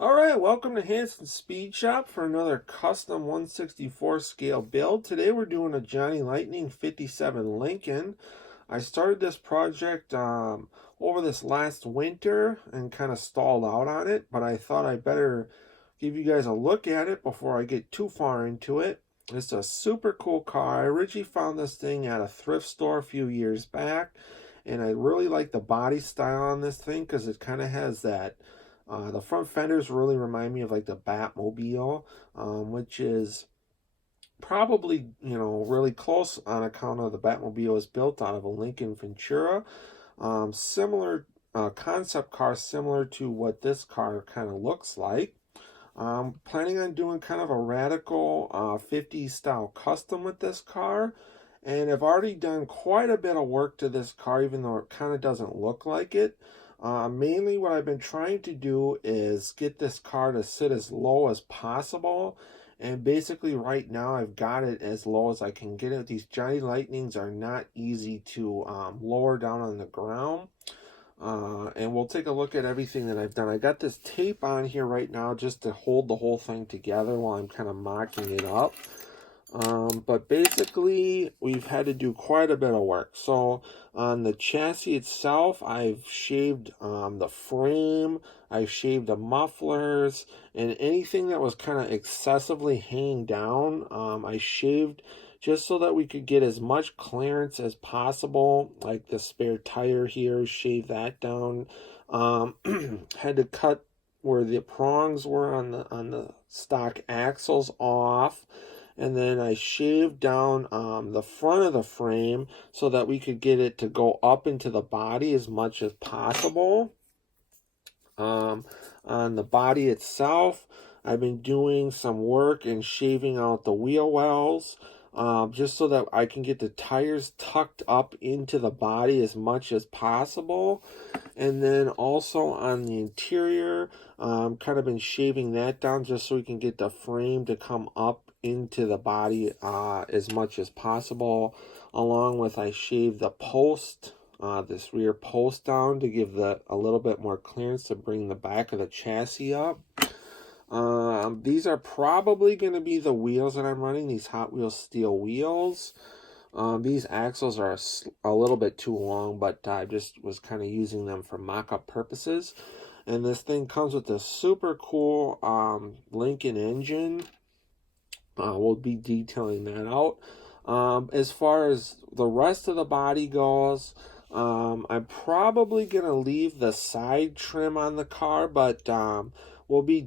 Alright, welcome to Hanson Speed Shop for another custom 164 scale build. Today we're doing a Johnny Lightning 57 Lincoln. I started this project over this last winter and kind of stalled out on it, but I thought I better give you guys a look at it before I get too far into it. It's a super cool car. I originally found this thing at a thrift store a few years back, and I really like the body style on this thing because it kind of has that the front fenders really remind me of like the Batmobile, which is probably, really close on account of the Batmobile is built out of a Lincoln Ventura. Similar concept car, similar to what this car kind of looks like. Planning on doing kind of a radical 50s style custom with this car. And I've already done quite a bit of work to this car, even though it kind of doesn't look like it. Mainly what I've been trying to do is get this car to sit as low as possible. And basically right now I've got it as low as I can get it. These Johnny Lightnings are not easy to lower down on the ground. And we'll take a look at everything that I've done. I got this tape on here right now just to hold the whole thing together while I'm kind of mocking it up. But basically, we've had to do quite a bit of work. So on the chassis itself, I've shaved the frame, I've shaved the mufflers, and anything that was kind of excessively hanging down, I shaved just so that we could get as much clearance as possible. Like the spare tire here, shave that down. Had to cut where the prongs were on the stock axles off, and then I shaved down the front of the frame so that we could get it to go up into the body as much as possible. On the body itself, I've been doing some work and shaving out the wheel wells, just so that I can get the tires tucked up into the body as much as possible. And then also on the interior, kind of been shaving that down just so we can get the frame to come up into the body as much as possible. Along with I shaved the post, this rear post down to give a little bit more clearance to bring the back of the chassis up. These are probably going to be the wheels that I'm running, these Hot Wheels steel wheels. These axles are a little bit too long, but I just was kind of using them for mock-up purposes. And this thing comes with this super cool Lincoln engine. We'll be detailing that out. As far as the rest of the body goes, I'm probably going to leave the side trim on the car, but we'll be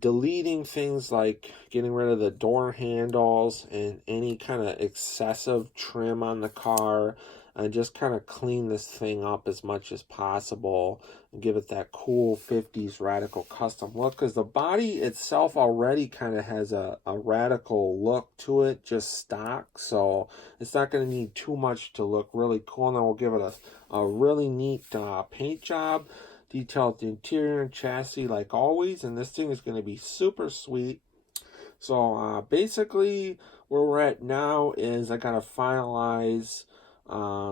deleting things like getting rid of the door handles and any kind of excessive trim on the car, and just kind of clean this thing up as much as possible and give it that cool 50s radical custom look, because the body itself already kind of has a radical look to it, just stock, so it's not going to need too much to look really cool. And then we'll give it a really neat paint job, detail the interior and chassis like always, and this thing is going to be super sweet. So basically where we're at now is I gotta finalize,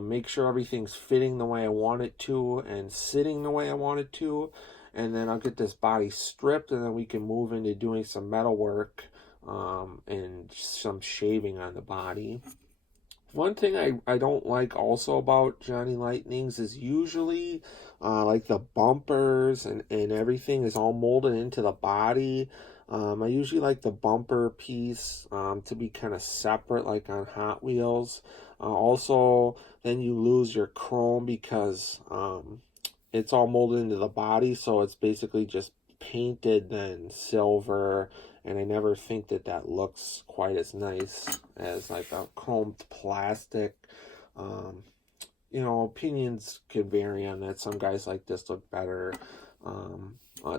make sure everything's fitting the way I want it to and sitting the way I want it to, and then I'll get this body stripped, and then we can move into doing some metal work and some shaving on the body. One thing I don't like also about Johnny Lightnings is usually like the bumpers and everything is all molded into the body. I usually like the bumper piece to be kind of separate, like on Hot Wheels. Also, then you lose your chrome because it's all molded into the body, so it's basically just painted then silver, and I never think that looks quite as nice as like a chromed plastic. Um, Opinions can vary on that. Some guys like this look better.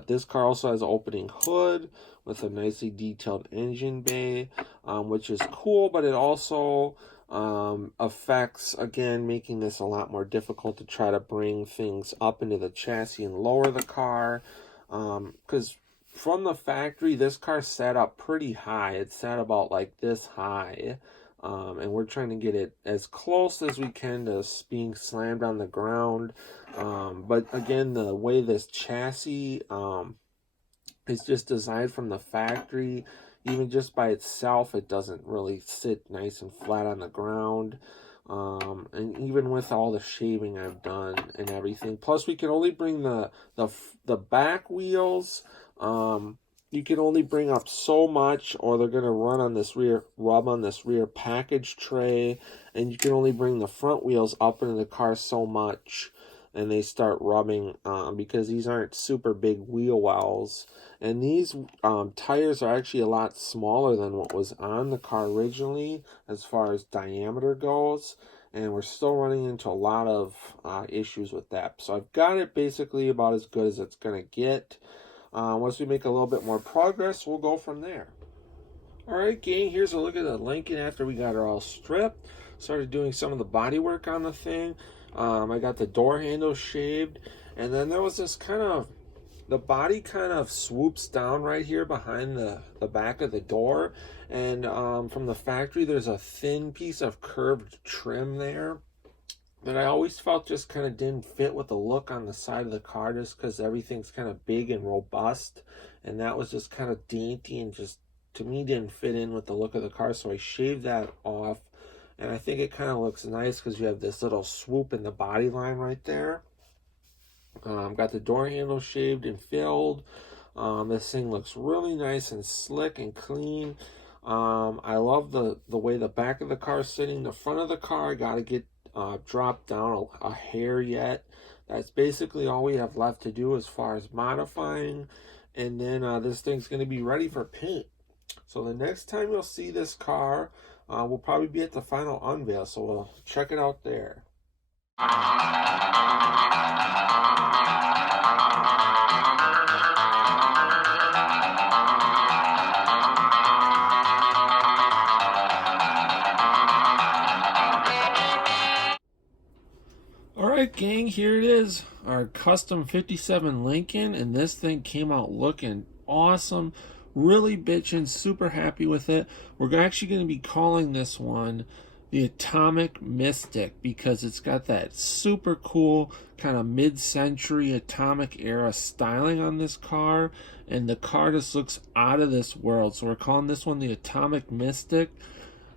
This car also has an opening hood with a nicely detailed engine bay, which is cool, but it also affects, again, making this a lot more difficult to try to bring things up into the chassis and lower the car. Because from the factory, this car sat up pretty high. It sat about like this high. And we're trying to get it as close as we can to being slammed on the ground. But again, the way this chassis It's just designed from the factory. Even just by itself, it doesn't really sit nice and flat on the ground. And even with all the shaving I've done and everything, plus we can only bring the back wheels. You can only bring up so much, or they're gonna rub on this rear package tray, and you can only bring the front wheels up into the car so much, and they start rubbing because these aren't super big wheel wells. And these tires are actually a lot smaller than what was on the car originally as far as diameter goes. And we're still running into a lot of issues with that. So I've got it basically about as good as it's going to get. Once we make a little bit more progress, we'll go from there. Alright gang, here's a look at the Lincoln after we got her all stripped. Started doing some of the body work on the thing. I got the door handle shaved. And then there was this the body kind of swoops down right here behind the back of the door. And from the factory, there's a thin piece of curved trim there that I always felt just kind of didn't fit with the look on the side of the car, just because everything's kind of big and robust. And that was just kind of dainty and just, to me, didn't fit in with the look of the car. So I shaved that off. And I think it kind of looks nice because you have this little swoop in the body line right there. Got the door handle shaved and filled. This thing looks really nice and slick and clean. I love the way the back of the car is sitting. The front of the car, I got to get dropped down a hair yet. That's basically all we have left to do as far as modifying. And then this thing's going to be ready for paint. So the next time you'll see this car, we'll probably be at the final unveil. So we'll check it out there. Alright gang, here it is, our custom 57 Lincoln, and this thing came out looking awesome, really bitchin', super happy with it. We're actually going to be calling this one the Atomic Mystic because it's got that super cool kind of mid-century atomic era styling on this car, and the car just looks out of this world. So we're calling this one the Atomic Mystic.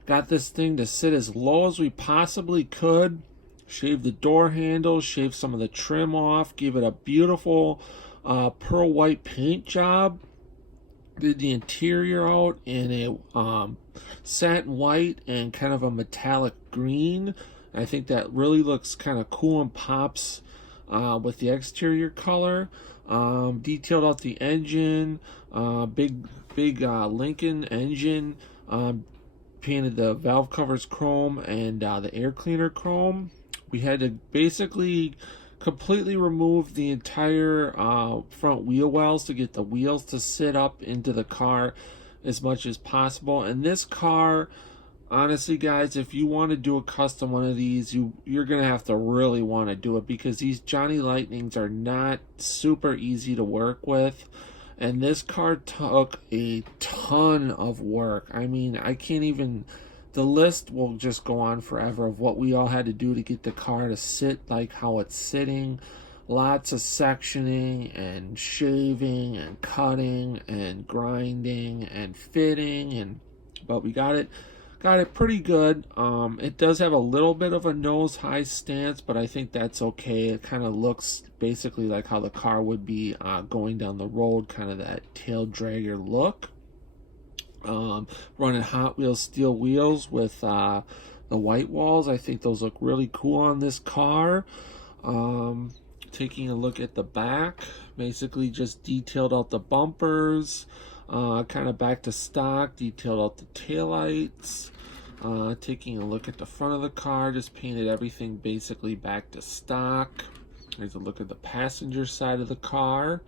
Got this thing to sit as low as we possibly could. Shave the door handle, shave some of the trim off, give it a beautiful pearl white paint job. Did the interior out in a satin white and kind of a metallic green. I think that really looks kind of cool and pops with the exterior color. Detailed out the engine, big Lincoln engine. Painted the valve covers chrome and the air cleaner chrome. We had to basically completely remove the entire front wheel wells to get the wheels to sit up into the car as much as possible. And this car, honestly guys, if you want to do a custom one of these, you're gonna have to really want to do it because these Johnny Lightnings are not super easy to work with. And this car took a ton of work. I mean, I can't even, the list will just go on forever of what we all had to do to get the car to sit like how it's sitting. Lots of sectioning and shaving and cutting and grinding and fitting, but we got it pretty good. It does have a little bit of a nose high stance, but I think that's okay. It kind of looks basically like how the car would be going down the road, kind of that tail dragger look. Running Hot Wheels steel wheels with the white walls. I think those look really cool on this car. Taking a look at the back, basically just detailed out the bumpers, kind of back to stock, detailed out the taillights. Taking a look at the front of the car, just painted everything basically back to stock. There's a look at the passenger side of the car.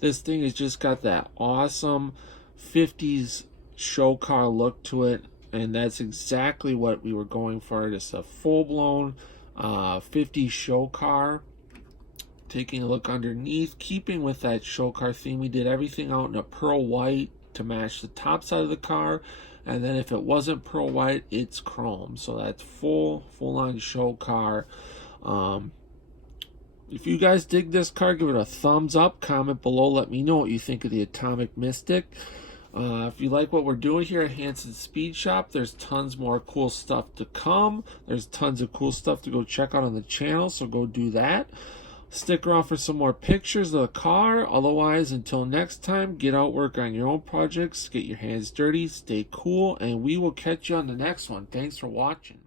This thing has just got that awesome 50s show car look to it, and that's exactly what we were going for. Just a full-blown 50s show car. Taking a look underneath, keeping with that show car theme, we did everything out in a pearl white to match the top side of the car, and then if it wasn't pearl white, it's chrome. So that's full-on show car. If you guys dig this car, give it a thumbs up. Comment below. Let me know what you think of the Atomic Mystic. If you like what we're doing here at Hanson Speed Shop, there's tons more cool stuff to come. There's tons of cool stuff to go check out on the channel, so go do that. Stick around for some more pictures of the car. Otherwise, until next time, get out, work on your own projects, get your hands dirty, stay cool, and we will catch you on the next one. Thanks for watching.